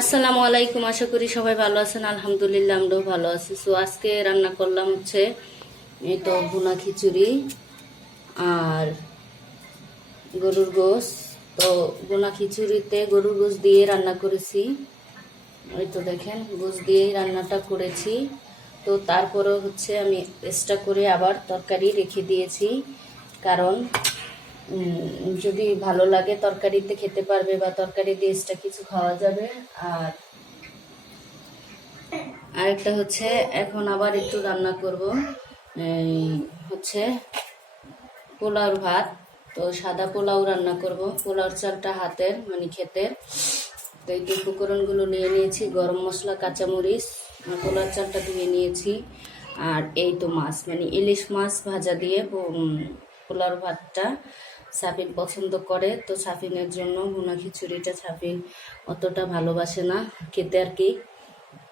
আসসালামু আলাইকুম। আশা করি সবাই ভালো আছেন। আলহামদুলিল্লাহ আমরাও ভালো আছি। সো আজকে রান্না করলাম হচ্ছে এই তো ভুনা খিচুড়ি আর গরুর গোশ। তো ভুনা খিচুড়িতে গরুর গোশ দিয়ে রান্না করেছি। ওই তো দেখেন গোশ দিয়েই রান্নাটা করেছি। তো তারপরেও হচ্ছে আমি এক্সট্রা করে আবার তরকারি রেখে দিয়েছি, কারণ যদি ভালো লাগে তরকারিতে খেতে পারবে বা তরকারি দিয়ে এক্সট্রা কিছু খাওয়া যাবে। আর আরেকটা হচ্ছে এখন আবার একটু রান্না করব, এই হচ্ছে পোলাওর ভাত। তো সাদা পোলাও রান্না করব। পোলাওর চালটা হাতের মানে ক্ষেতের। তো এই উপকরণগুলো নিয়ে নিয়েছি, গরম মশলা, কাঁচামরিচ, আর পোলাওর চালটা ধুয়ে নিয়েছি। আর এই তো মাছ মানে ইলিশ মাছ ভাজা দিয়ে পোলাওর ভাতটা সাফিন পছন্দ করে। তো সাফিনের জন্য ভুনা খিচুড়িটা সাফিন অতটা ভালোবাসে না খেতে আর কি।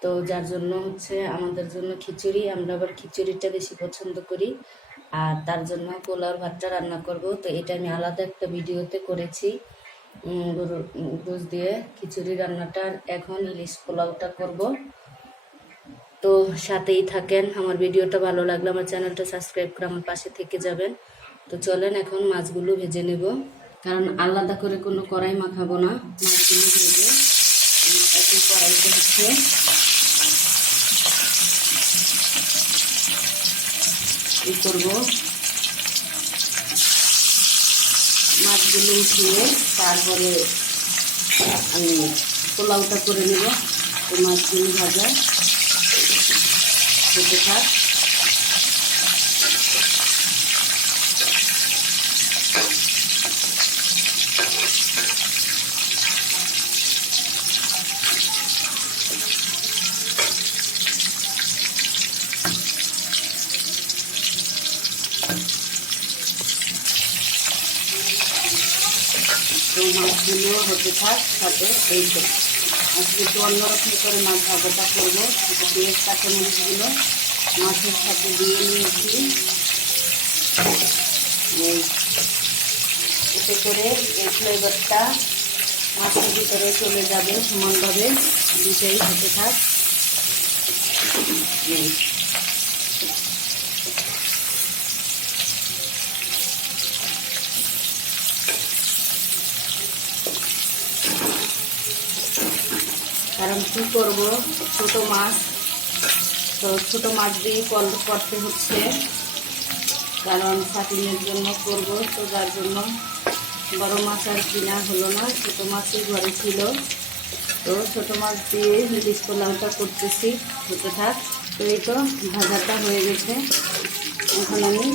তো যার জন্য হচ্ছে আমাদের জন্য খিচুড়ি, আমরা আবার খিচুড়িটা বেশি পছন্দ করি। আর তার জন্য পোলাওর ভাতটা রান্না করব। তো এটা আমি আলাদা একটা ভিডিওতে করেছি, গরুর গোশ দিয়ে খিচুড়ি রান্নাটা। এখন ইলিশ পোলাওটা করব। তো সাথেই থাকেন। আমার ভিডিওটা ভালো লাগলে আমার চ্যানেলটা সাবস্ক্রাইব করে আমার পাশে থেকে যাবেন। তো চলেন এখন মাছগুলো ভেজে নেব, কারণ আলাদা করে কোনো কড়াই মাখাবো না। মাছগুলো ভেজে একই কড়াইতে হচ্ছে করব। মাছগুলো উঠিয়ে তারপরে আমি পোলাওটা করে নেব। তো মাছগুলো ভাজা হতে থাক। তো মাছগুলো হতে থাক সাথে। এই তো আজকে একটু অন্যরকম করে মাছ ভাজাটা করবো। সেটা পেঁয়াজ কাঁচামরিচগুলো মাছের সাথে দিয়ে নিয়েছি। এতে করে এই ফ্লেভারটা মাছের ভিতরে চলে যাবে সমানভাবে। দুটাই হতে থাক। কারণ কী করবো, ছোটো মাছ, তো ছোটো মাছ দিয়ে করতে হচ্ছে, কারণ সাফিনের জন্য করব। তো যার জন্য বড় মাছ আর কিনা হলো না, ছোটো মাছই ঘরে ছিল। তো ছোটো মাছ দিয়ে ইলিশ পোলাওটা করতেছি, হতে থাক। তো এই তো ভাজাটা হয়ে গেছে, এখন আমি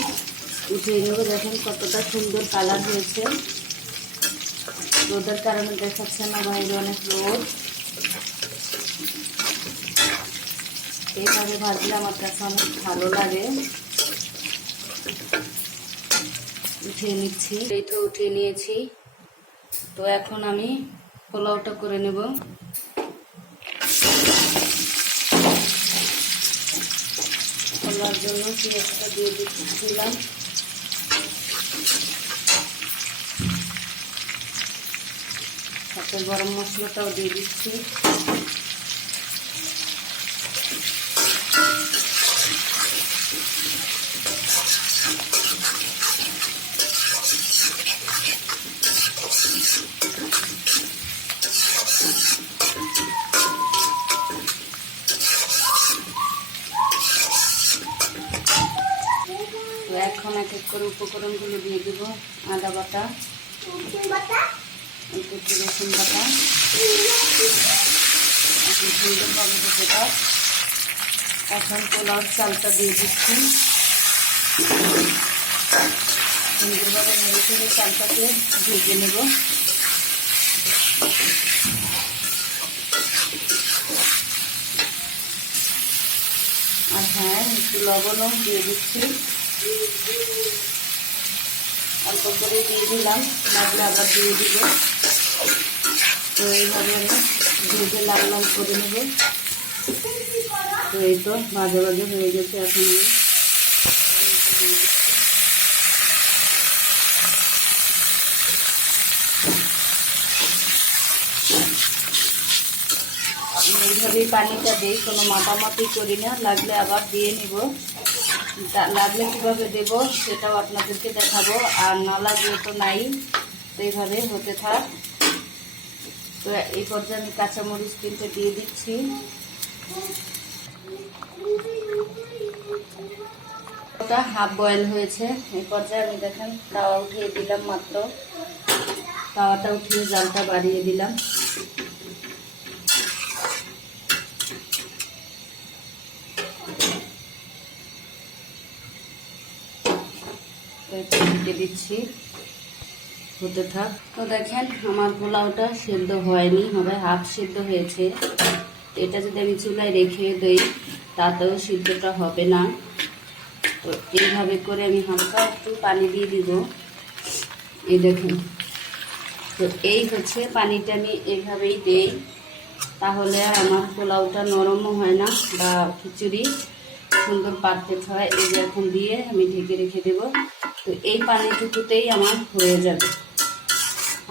উঠিয়ে নেব। দেখেন কতটা সুন্দর কালার হয়েছে। রোদের কারণে দেখাচ্ছে না, বাইরে অনেক রোদ। এইভাবে ভাজলে আমার কাছে অনেক ভালো লাগে। উঠিয়ে নিচ্ছি। এই তো উঠিয়ে নিয়েছি। তো এখন আমি পোলাওটা করে নেব। পোলাওর জন্য পেঁয়াজটা দিয়ে দিলাম। সাথে গরম মশলাটাও দিয়ে দিচ্ছি। তো এখন এক এক করে উপকরণগুলো দিয়ে দেবো। আদা বাটা, একটু রসুন বাটা, এখন সুন্দরভাবে হতে থাক। এখন পোলাওর চালটা দিয়ে দিচ্ছি। সুন্দরভাবে নেড়ে চেড়ে চালটাকে ভেজে নেব। আর হ্যাঁ, একটু লবণও দিয়ে দিচ্ছি, অল্প করে দিয়ে দিলাম, লাগলে আবার দিয়ে দিব। তো এইভাবে আমি ভেজে লাল লাল করে নেব। তো এই তো ভাজা ভাজা হয়ে গেছে। এখন আমি এইভাবেই পানিটা দিই, কোনো মাপামাপি করি না, লাগলে আবার দিয়ে নিব। লাগলে কীভাবে দেব সেটাও আপনাদেরকে দেখাবো, আর না লাগলে তো নাই। তো এইভাবে হতে থাক। তো এই পর্যায়ে আমি কাঁচামরিচ 3টে দিয়ে দিচ্ছি। ওটা হাফ বয়েল হয়েছে। এই পর্যায়ে আমি দেখেন তাওয়া উঠিয়ে দিলাম, মাত্র তাওয়াটা উঠিয়ে জালটা বাড়িয়ে দিলাম। ঢেকে দিচ্ছি, হতে থাক। তো দেখেন আমার পোলাওটা সেদ্ধ হয়নি, হবে হাফ সেদ্ধ হয়েছে। এটা যদি আমি চুলায় রেখে দিই তাতেও সিদ্ধটা হবে না। তো এইভাবে করে আমি হালকা একটু পানি দিয়ে দিব। এই দেখেন, তো এই হচ্ছে পানিটা আমি এইভাবেই দেই, তাহলে আমার পোলাওটা নরমও হয় না বা খিচুড়ি সুন্দর পারফেক্ট হয়। এই যে এখন দিয়ে আমি ঢেকে রেখে দেব। তো এই পানিটুকুতেই আমার হয়ে যাবে।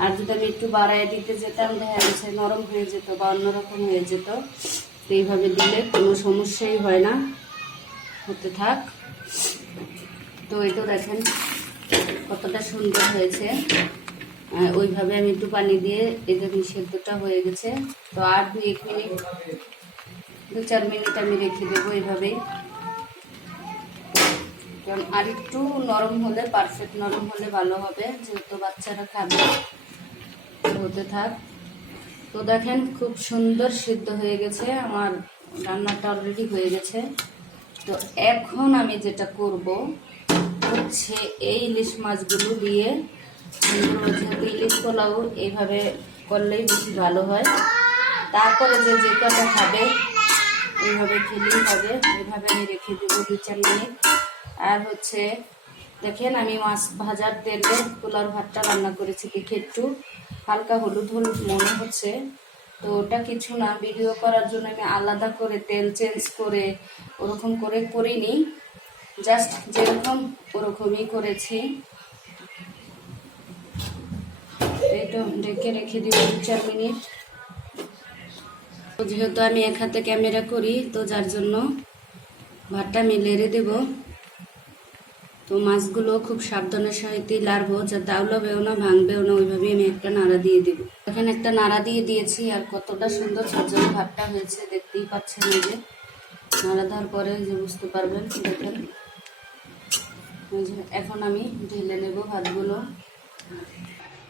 আর যদি আমি একটু বাড়ায় দিতে যেতাম, দেখা গেছে নরম হয়ে যেত বা অন্যরকম হয়ে যেত। তো এইভাবে দিলে কোনো সমস্যাই হয় না, হতে থাক। তো এই তো দেখেন কতটা সুন্দর হয়েছে। ওইভাবে আমি একটু পানি দিয়ে এই দেখুন সেদ্ধটা হয়ে গেছে। তো আর 2-1 মিনিট, 2-4 মিনিট আমি রেখে দেবো এইভাবেই। কারণ আর একটু নরম হলে, পারফেক্ট নরম হলে ভালো হবে, যেহেতু বাচ্চারা খাবে। হতে থাক। তো দেখেন খুব সুন্দর সিদ্ধ হয়ে গেছে, আমার রান্নাটা অলরেডি হয়ে গেছে। তো এখন আমি যেটা করব হচ্ছে এই ইলিশ মাছগুলো দিয়ে, যেহেতু ইলিশ পোলাও এইভাবে করলেই বেশি ভালো হয়। তারপরে যে যে কটা খাবে এইভাবে খেলেই হবে। এইভাবে আমি রেখে দেবো 2-4 মিনিট। আর হচ্ছে দেখেন আমি মাছ ভাজার তেলে পোলাওর ভাতটা রান্না করেছি। দেখে একটু হালকা হলুদ হলুদ মনে হচ্ছে। তো ওটা কিছু না, ভিডিও করার জন্য আমি আলাদা করে তেল চেঞ্জ করে ওরকম করে করিনি, জাস্ট যেরকম ওরকমই করেছি। এই তো ঢেকে রেখে দিব 2-4 মিনিট। তো যেহেতু আমি এক হাতে ক্যামেরা করি, তো যার জন্য ভাতটা আমি লেড়ে দেব। তো মাছগুলো খুব সাবধানের সহিত লাড়বো, যাতে আউলাবেও না ভাঙবেও না, ওইভাবে আমি একটা নাড়া দিয়ে দিব। এখানে একটা নাড়া দিয়ে দিয়েছি। আর কতটা সুন্দর ঝরঝরে ভাতটা হয়েছে দেখতেই পাচ্ছেন। এই যে নাড়া দেওয়ার পরে যে বুঝতে পারবেন, দেখেন। এখন আমি ঢেলে নেব ভাতগুলো।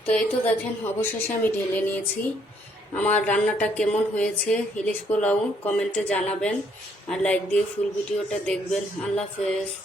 তো এই তো দেখেন অবশেষে আমি ঢেলে নিয়েছি। আমার রান্নাটা কেমন হয়েছে ইলিশ পোলাও কমেন্টে জানাবেন, আর লাইক দিয়ে ফুল ভিডিওটা দেখবেন। আল্লাহ হাফেজ।